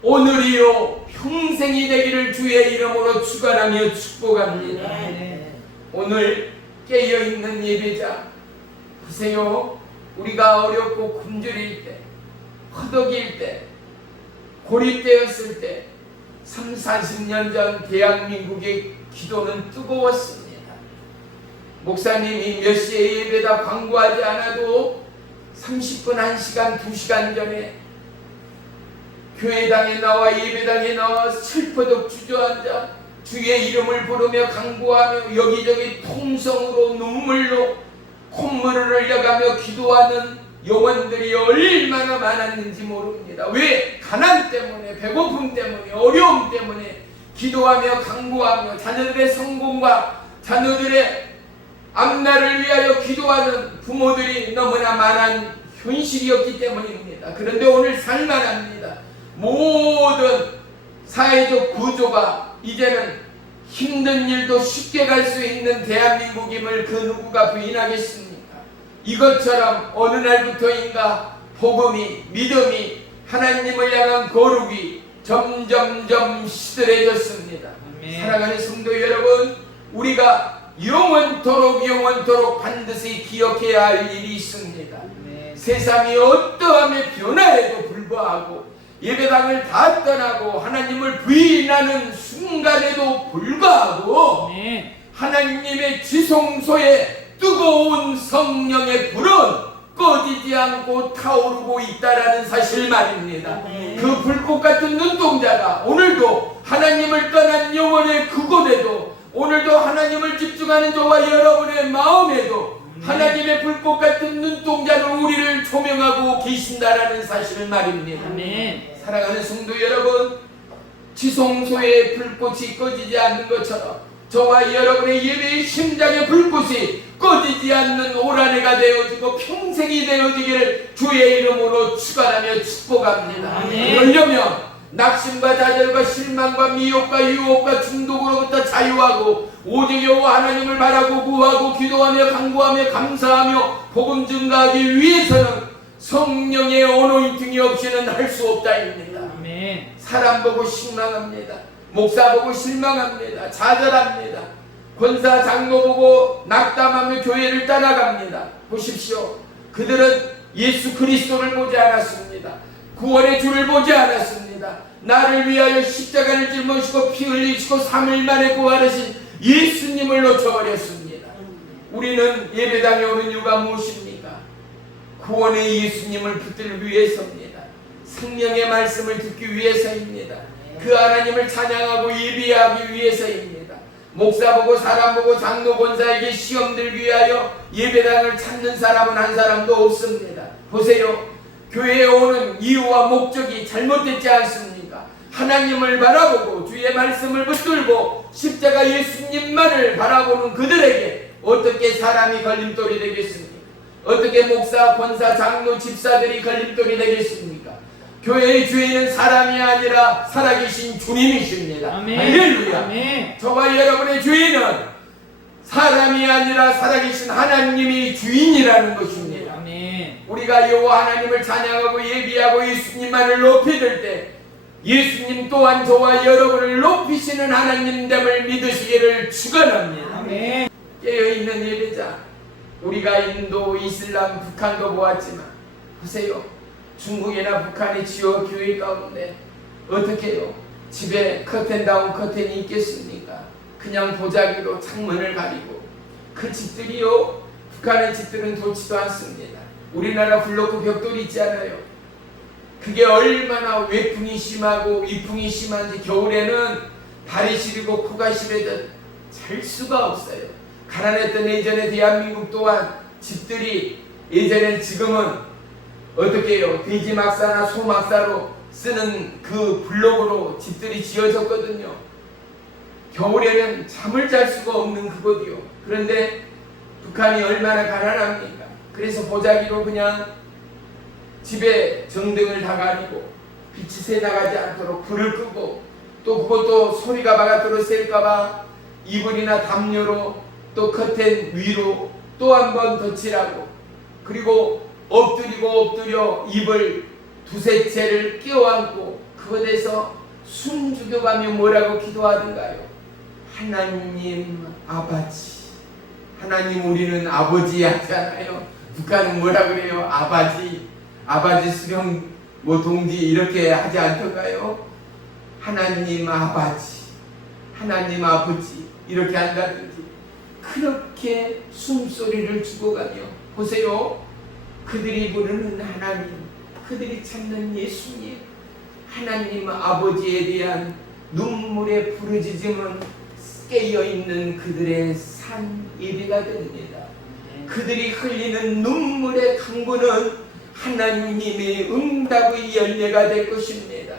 오늘이요 평생이 되기를 주의 이름으로 축원하며 축복합니다. 아멘. 오늘 깨어있는 예배자 보세요. 우리가 어렵고 굶주릴 때 허덕일 때 고립되었을 때 30-40년 전 대한민국의 기도는 뜨거웠습니다. 목사님이 몇 시에 예배다 광고하지 않아도 30분, 1시간, 2시간 전에 교회당에 나와 예배당에 나와 슬퍼도 주저앉아 주의 이름을 부르며 간구하며 여기저기 통성으로 눈물로 콧물을 흘려가며 기도하는 영혼들이 얼마나 많았는지 모릅니다. 왜? 가난 때문에, 배고픔 때문에, 어려움 때문에 기도하며 간구하며 자녀들의 성공과 자녀들의 앞날을 위하여 기도하는 부모들이 너무나 많은 현실이었기 때문입니다. 그런데 오늘 살만합니다. 모든 사회적 구조가 이제는 힘든 일도 쉽게 갈 수 있는 대한민국임을 그 누구가 부인하겠습니까? 이것처럼 어느 날부터인가 복음이, 믿음이, 하나님을 향한 거룩이 점점점 시들해졌습니다. 사랑하는 성도 여러분, 우리가 영원토록 반드시 기억해야 할 일이 있습니다. 세상이 어떠함의 변화에도 불구하고 예배당을 다 떠나고 하나님을 부인하는 순간에도 불구하고 하나님의 지성소에 뜨거운 성령의 불은 꺼지지 않고 타오르고 있다라는 사실 말입니다. 그 불꽃 같은 눈동자가 오늘도 하나님을 떠난 영혼의 그곳에도, 오늘도 하나님을 집중하는 저와 여러분의 마음에도 하나님의 불꽃 같은 눈동자로 우리를 조명하고 계신다라는 사실을 말입니다. 사랑하는 성도 여러분, 지성소의 불꽃이 꺼지지 않는 것처럼 저와 여러분의 예배의 심장의 불꽃이 꺼지지 않는 올 한 해가 되어지고 평생이 되어지기를 주의 이름으로 축원하며 축복합니다. 그러려면 낙심과 좌절과 실망과 미혹과 유혹과 중독으로부터 자유하고 오직 여호와 하나님을 바라고 구하고 기도하며 간구하며 감사하며 복음 증가하기 위해서는 성령의 어노인팅이 없이는 할 수 없다입니다. 사람 보고 실망합니다. 목사 보고 실망합니다. 좌절합니다. 권사 장로 보고 낙담하며 교회를 떠나갑니다. 보십시오. 그들은 예수 그리스도를 보지 않았습니다. 구원의 주를 보지 않았습니다. 나를 위하여 십자가를 짊어지고 피 흘리시고 3일 만에 부활하신 예수님을 놓쳐버렸습니다. 우리는 예배당에 오는 이유가 무엇입니까? 구원의 예수님을 붙들기 위해서입니다. 성령의 말씀을 듣기 위해서입니다. 그 하나님을 찬양하고 예배하기 위해서입니다. 목사 보고 사람 보고 장로 권사에게 시험 들기 위하여 예배당을 찾는 사람은 한 사람도 없습니다. 보세요. 교회에 오는 이유와 목적이 잘못됐지 않습니까? 하나님을 바라보고 주의 말씀을 붙들고 십자가 예수님만을 바라보는 그들에게 어떻게 사람이 걸림돌이 되겠습니까? 어떻게 목사, 권사, 장로, 집사들이 걸림돌이 되겠습니까? 교회의 주인은 사람이 아니라 살아계신 주님이십니다. 할렐루야. 저와 여러분의 주인은 사람이 아니라 살아계신 하나님이 주인이라는 것입니다. 우리가 여호와 하나님을 찬양하고 예비하고 예수님만을 높이들 때 예수님 또한 저와 여러분을 높이시는 하나님됨을 믿으시기를 축원합니다. 깨어있는 예배자, 우리가 인도, 이슬람, 북한도 보았지만 보세요. 중국이나 북한의 지역 교회 가운데 어떻게 해요? 집에 커튼다운 커튼이 있겠습니까? 그냥 보자기로 창문을 가리고 그 집들이요, 북한의 집들은 좋지도 않습니다. 우리나라 블로크 벽돌이 있지 않아요? 그게 얼마나 외풍이 심하고 위풍이 심한지 겨울에는 발이 시리고 코가 시려져 잘 수가 없어요. 가난했던 예전에 대한민국 또한 집들이 예전엔 지금은 어떻게 해요? 돼지 막사나 소 막사로 쓰는 그 블록으로 집들이 지어졌거든요. 겨울에는 잠을 잘 수가 없는 그곳이요. 그런데 북한이 얼마나 가난합니까? 그래서 보자기로 그냥 집에 정등을 다 가리고 빛이 새 나가지 않도록 불을 끄고 또 그것도 소리가 바깥으로 셀까봐 이불이나 담요로 또 커튼 위로 또 한 번 덧칠하고 그리고 엎드려 이불 두세 채를 끼워안고 그곳에서 숨 죽여가며 뭐라고 기도하던가요? 하나님 아버지. 하나님 우리는 아버지 하잖아요. 북한은 뭐라 그래요? 아버지 수령 뭐 동지 이렇게 하지 않던가요? 하나님 아버지, 하나님 아버지 이렇게 한다든지 그렇게 숨소리를 죽어가며 보세요. 그들이 부르는 하나님, 그들이 찾는 예수님, 하나님 아버지에 대한 눈물의 부르짖음은 깨어있는 그들의 산 예배가 됩니다. 그들이 흘리는 눈물의 강구는 하나님의 응답의 열매가 될 것입니다.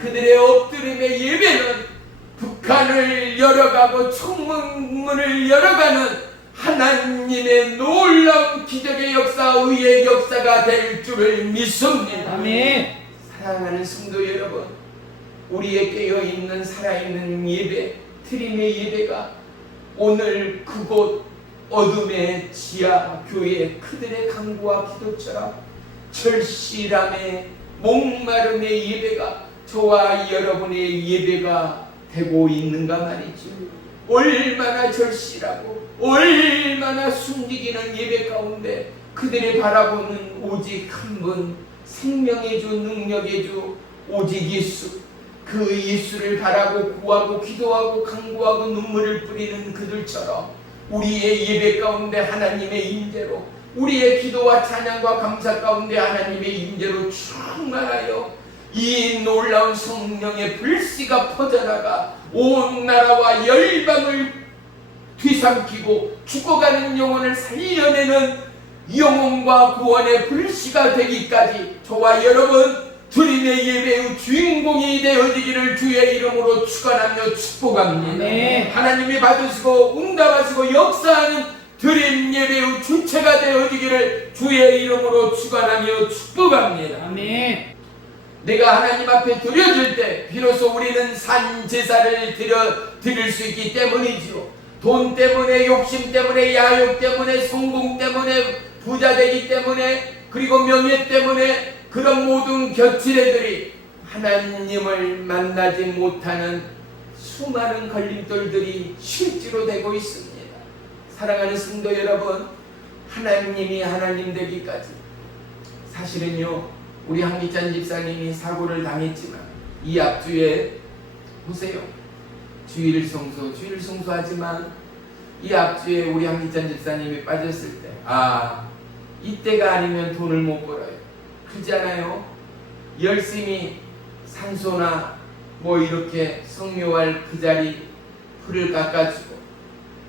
그들의 엎드림의 예배는 북한을 열어가고 총문을 열어가는 하나님의 놀라운 기적의 역사, 의의 역사가 될 줄을 믿습니다. 아멘. 사랑하는 성도 여러분, 우리의 깨어있는 살아있는 예배, 드림의 예배가 오늘 그곳 어둠의 지하 교회 그들의 간구와 기도처럼 절실함의 목마름의 예배가 저와 여러분의 예배가 되고 있는가 말이죠. 얼마나 절실하고 얼마나 숨기기는 예배 가운데 그들이 바라보는 오직 한 분, 생명의 주, 능력의 주, 오직 예수. 그 예수를 바라고 구하고 기도하고 간구하고 눈물을 뿌리는 그들처럼 우리의 예배 가운데 하나님의 임재로, 우리의 기도와 찬양과 감사 가운데 하나님의 임재로 충만하여 이 놀라운 성령의 불씨가 퍼져나가 온 나라와 열방을 뒤삼키고 죽어가는 영혼을 살려내는 영혼과 구원의 불씨가 되기까지 저와 여러분 주님의 예배의 주인공이 되어지기를 주의 이름으로 축원하며 축복합니다. 네. 하나님이 받으시고 응답하시고 역사하는 드림 예배의 주체가 되어지기를 주의 이름으로 축원하며 축복합니다. 아멘. 내가 하나님 앞에 드려질 때 비로소 우리는 산 제사를 드릴 수 있기 때문이지요. 돈 때문에, 욕심 때문에, 야욕 때문에, 성공 때문에, 부자 되기 때문에, 그리고 명예 때문에 그런 모든 겨치레들이 하나님을 만나지 못하는 수많은 걸림돌들이 실제로 되고 있습니다. 사랑하는 성도 여러분, 하나님이 하나님 되기까지 사실은요, 우리 한기찬 집사님이 사고를 당했지만 이 앞주에 보세요. 주일 성수하지만 이 앞주에 우리 한기찬 집사님이 빠졌을 때 이때가 아니면 돈을 못 벌어요. 그렇지 않아요? 열심히 산소나 뭐 이렇게 성묘할 그 자리 풀을 깎아주고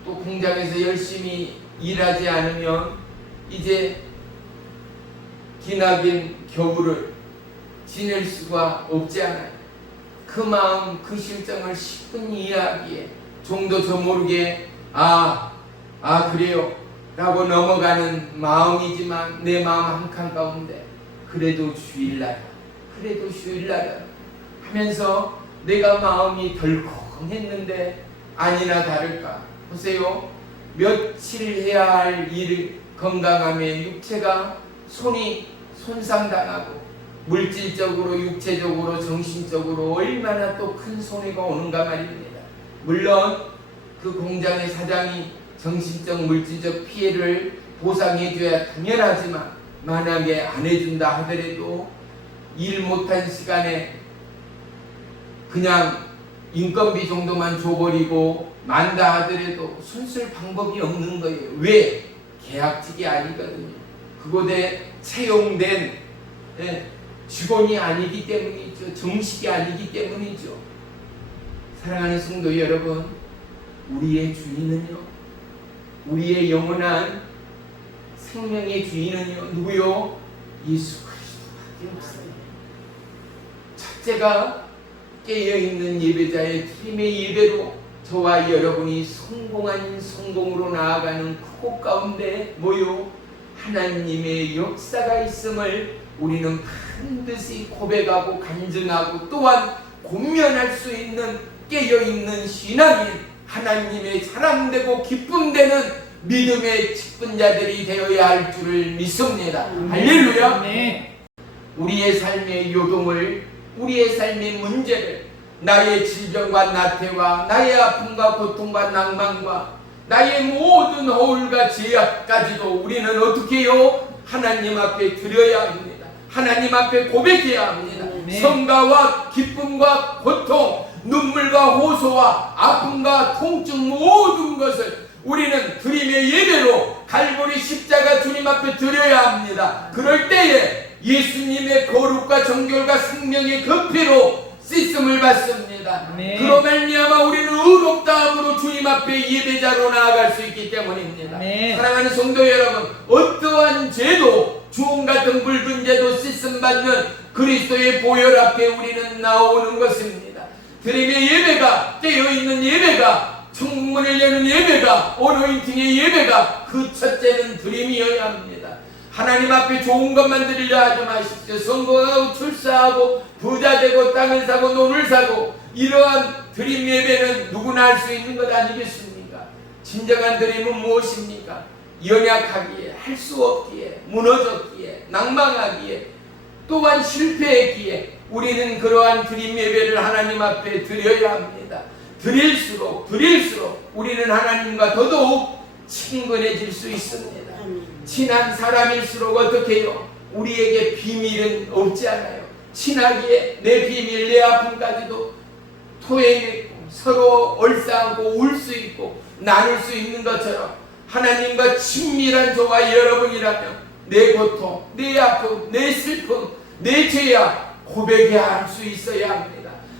또 공장에서 열심히 일하지 않으면 이제 기나긴 겨울을 지낼 수가 없지 않아요. 그 마음, 그 실정을 10분 이해하기에 좀도 저 모르게 그래요 라고 넘어가는 마음이지만 내 마음 한 칸 가운데 그래도 주일날 하면서 내가 마음이 덜컹했는데 아니나 다를까 보세요. 며칠 해야 할 일, 건강함에 육체가 손이 손상당하고 물질적으로, 육체적으로, 정신적으로 얼마나 또 큰 손해가 오는가 말입니다. 물론 그 공장의 사장이 정신적, 물질적 피해를 보상해줘야 당연하지만 만약에 안 해준다 하더라도 일 못한 시간에 그냥 인건비 정도만 줘버리고 만다 하더라도 손쓸 방법이 없는 거예요. 왜? 계약직이 아니거든요. 그곳에 채용된 직원이 아니기 때문이죠. 정식이 아니기 때문이죠. 사랑하는 성도 여러분, 우리의 주인은요, 우리의 영원한 생명의 주인은요, 누구요? 예수 그리스도밖에 없어요. 첫째가 깨어있는 예배자의 팀의 예배로 저와 여러분이 성공한 성공으로 나아가는 그곳 가운데 뭐요? 하나님의 역사가 있음을 우리는 반드시 고백하고 간증하고 또한 공면할 수 있는 깨어있는 신앙인, 하나님의 사랑되고 기쁨되는 믿음의 직분자들이 되어야 할 줄을 믿습니다. 할렐루야. 우리의 삶의 요동을, 우리의 삶의 문제를, 나의 질병과 나태와 나의 아픔과 고통과 낭만과 나의 모든 허울과 죄악까지도 우리는 어떻게 해요? 하나님 앞에 드려야 합니다. 하나님 앞에 고백해야 합니다. 성가와 기쁨과 고통, 눈물과 호소와 아픔과 통증 모든 것을 우리는 주님의 예배로 갈보리 십자가 주님 앞에 드려야 합니다. 그럴 때에 예수님의 거룩과 정결과 생명의 그 피로 씻음을 받습니다. 그로 말미암아 우리는 의롭다함으로 주님 앞에 예배자로 나아갈 수 있기 때문입니다. 사랑하는 성도 여러분, 어떠한 죄도, 주홍 같은 붉은 죄도 씻음 받는 그리스도의 보혈 앞에 우리는 나오는 것입니다. 주님의 예배가, 깨어있는 예배가 천국문을 여는 예배가, 어노인팅의 예배가 그 첫째는 드림이어야 합니다. 하나님 앞에 좋은 것만 드리려 하지 마십시오. 성공하고 출사하고 부자 되고 땅을 사고 논을 사고 이러한 드림 예배는 누구나 할 수 있는 것 아니겠습니까? 진정한 드림은 무엇입니까? 연약하기에, 할 수 없기에, 무너졌기에, 낭망하기에, 또한 실패했기에 우리는 그러한 드림 예배를 하나님 앞에 드려야 합니다. 드릴수록 우리는 하나님과 더더욱 친근해질 수 있습니다. 친한 사람일수록 어떻게 해요? 우리에게 비밀은 없지 않아요. 친하기에 내 비밀, 내 아픔까지도 토해내고 서로 얼싸안고 울 수 있고 나눌 수 있는 것처럼 하나님과 친밀한 저와 여러분이라면 내 고통, 내 아픔, 내 슬픔, 내 죄악 고백해야 할 수 있어야 합니다.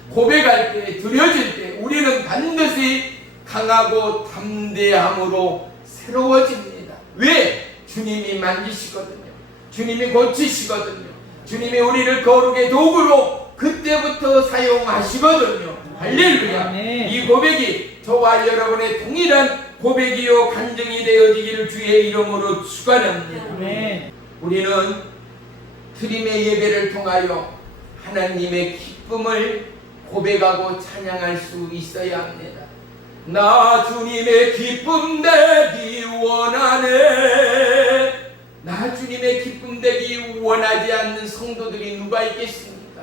고백할 때, 드려질 때 우리는 반드시 강하고 담대함으로 새로워집니다. 왜? 주님이 만지시거든요. 주님이 고치시거든요. 주님이 우리를 거룩의 도구로 그때부터 사용하시거든요. 할렐루야. 이 고백이 저와 여러분의 동일한 고백이요 간증이 되어지기를 주의 이름으로 축원합니다. 우리는 드림의 예배를 통하여 하나님의 기쁨을 고백하고 찬양할 수 있어야 합니다. 나 주님의 기쁨 되기 원하네. 나 주님의 기쁨 되기 원하지 않는 성도들이 누가 있겠습니까?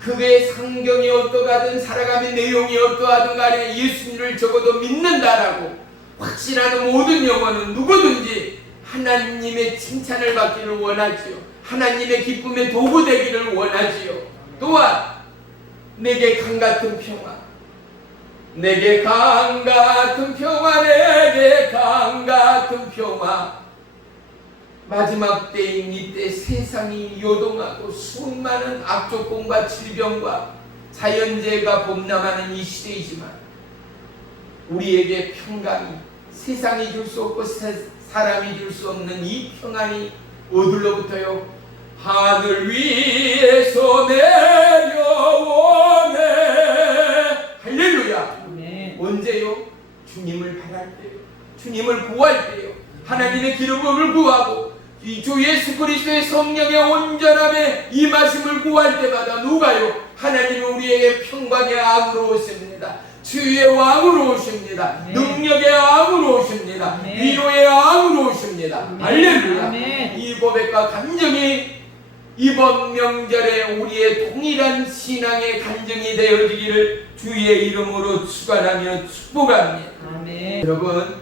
그의 상경이 어떠하든 살아가는 내용이 어떠하든 간에 예수님을 적어도 믿는다라고 확신하는 모든 영혼은 누구든지 하나님의 칭찬을 받기를 원하지요. 하나님의 기쁨의 도구 되기를 원하지요. 또한 내게 강같은 평화, 내게 강같은 평화, 내게 강같은 평화. 마지막 때인 이때 세상이 요동하고 수많은 악조건과 질병과 자연재해가 범람하는 이 시대이지만 우리에게 평강이, 세상이 줄 수 없고 사람이 줄 수 없는 이 평안이 어디로부터요? 하늘 위에서 내려오네. 할렐루야. 언제요? 주님을 바랄 때요, 주님을 구할 때요, 하나님의 기름을 구하고 이 주 예수 그리스도의 성령의 온전함에 임하심을 구할 때마다 누가요? 하나님은 우리에게 평강의 왕으로 오십니다. 치유의 왕으로 오십니다. 능력의 왕으로 오십니다. 위로의 왕으로 오십니다. 할렐루야. 이 고백과 감정이 이번 명절에 우리의 동일한 신앙의 간증이 되어지기를 주의 이름으로 축원하며 축복합니다. 여러분,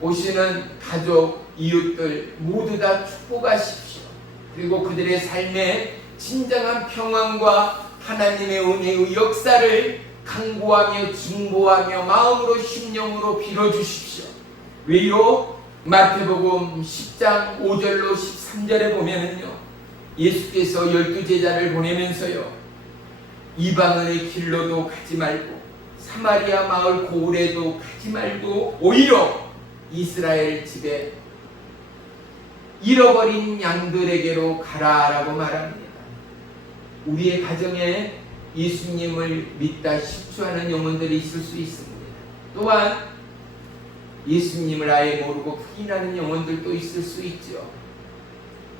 오시는 가족, 이웃들 모두 다 축복하십시오. 그리고 그들의 삶에 진정한 평안과 하나님의 은혜의 역사를 간구하며 증거하며 마음으로 심령으로 빌어주십시오. 왜요? 마태복음 10장 5절로 13절에 보면은요, 예수께서 12제자를 보내면서요, 이방인의 길로도 가지 말고 사마리아 마을 고을에도 가지 말고 오히려 이스라엘 집에 잃어버린 양들에게로 가라라고 말합니다. 우리의 가정에 예수님을 믿다 실추하는 영혼들이 있을 수 있습니다. 또한 예수님을 아예 모르고 부인하는 영혼들도 있을 수 있죠.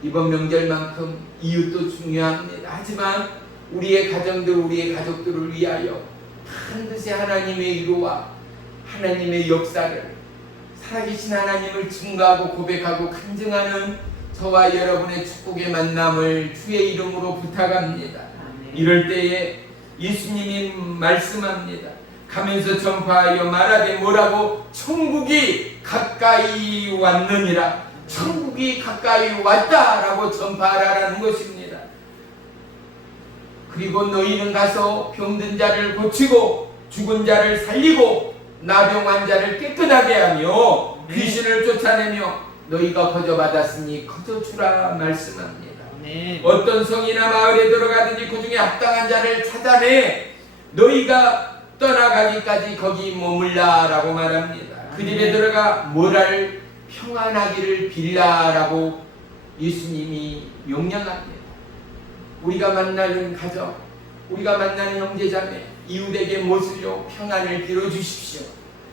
이번 명절만큼 이웃도 중요합니다. 하지만 우리의 가정들, 우리의 가족들을 위하여 반드시 하나님의 위로와 하나님의 역사를, 살아계신 하나님을 증거하고 고백하고 간증하는 저와 여러분의 축복의 만남을 주의 이름으로 부탁합니다. 이럴 때에 예수님이 말씀합니다. 가면서 전파하여 말하되 뭐라고? 천국이 가까이 왔느니라. 천국이 가까이 왔다라고 전파하라는 것입니다. 그리고 너희는 가서 병든 자를 고치고 죽은 자를 살리고 나병 환자를 깨끗하게 하며 귀신을 쫓아내며 너희가 거저받았으니 거저주라 말씀합니다. 어떤 성이나 마을에 들어가든지 그 중에 합당한 자를 찾아내 너희가 떠나가기까지 거기 머물라라고 말합니다. 그 집에 들어가 뭐를 평안하기를 빌라라고 예수님이 명령합니다. 우리가 만나는 가정, 우리가 만나는 형제자매, 이웃에게 무엇을요? 평안을 빌어주십시오.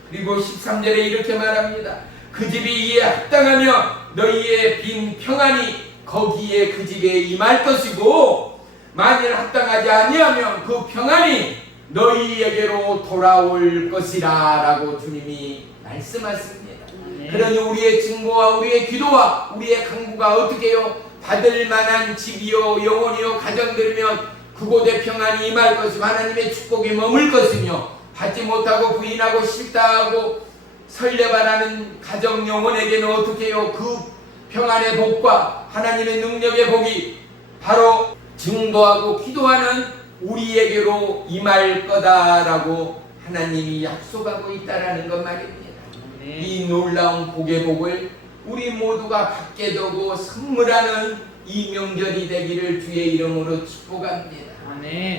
그리고 13절에 이렇게 말합니다. 그 집이 이에 합당하며 너희의 빈 평안이 거기에 그 집에 임할 것이고 만일 합당하지 아니하면 그 평안이 너희에게로 돌아올 것이라 라고 주님이 말씀하십니다. 그러니 우리의 증거와 우리의 기도와 우리의 간구가 어떻게 해요? 받을 만한 집이요 영혼이요 가정들이면 그곳에 평안이 임할 것이고 하나님의 축복이 머물 것이며 받지 못하고 부인하고 싫다하고 설레발하는 가정 영혼에게는 어떻게 해요? 그 평안의 복과 하나님의 능력의 복이 바로 증거하고 기도하는 우리에게로 임할 거다라고 하나님이 약속하고 있다라는 것 말입니다. 이 놀라운 복의 복을 우리 모두가 갖게 되고 선물하는 이 명절이 되기를 주의 이름으로 축복합니다.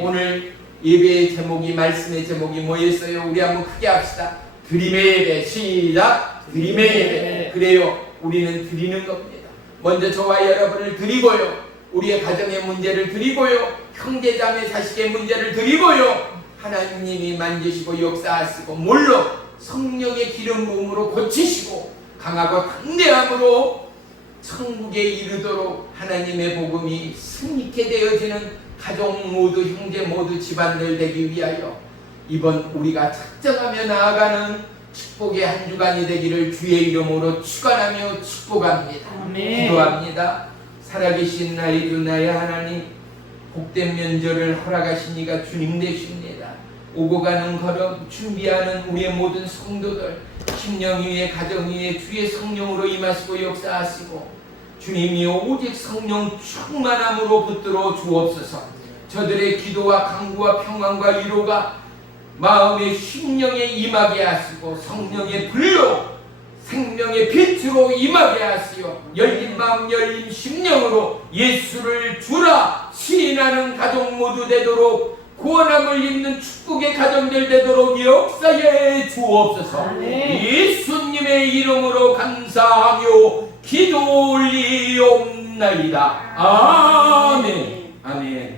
오늘 예배의 제목이 말씀의 제목이 뭐였어요? 우리 한번 크게 합시다. 드림의 예배. 시작. 드림의 예배. 그래요. 우리는 드리는 겁니다. 먼저 저와 여러분을 드리고요. 우리의 가정의 문제를 드리고요. 형제자매 자식의 문제를 드리고요. 하나님이 만지시고 역사하시고 물론 성령의 기름 부음으로 고치시고 강하고 강대함으로 천국에 이르도록 하나님의 복음이 승리케 되어지는 가족 모두 형제 모두 집안들 되기 위하여 이번 우리가 작정하며 나아가는 축복의 한 주간이 되기를 주의 이름으로 축원하며 축복합니다. 기도합니다. 살아계신 나의 주 나의 하나님, 복된 면절을 허락하신 이가 주님 되십니다. 오고 가는 걸음 준비하는 우리의 모든 성도들 심령 위에 가정 위에 주의 성령으로 임하시고 역사하시고 주님이여 오직 성령 충만함으로 붙들어 주옵소서. 저들의 기도와 간구와 평안과 위로가 마음의 심령에 임하게 하시고 성령의 불로 생명의 빛으로 임하게 하시어 열린 마음 열린 심령으로 예수를 주라 시인하는 가족 모두 되도록 구원함을 입는 축복의 가정들 되도록 역사해 주옵소서. 예수님의 이름으로 감사하며 기도 올리옵나이다. 아멘. 아멘.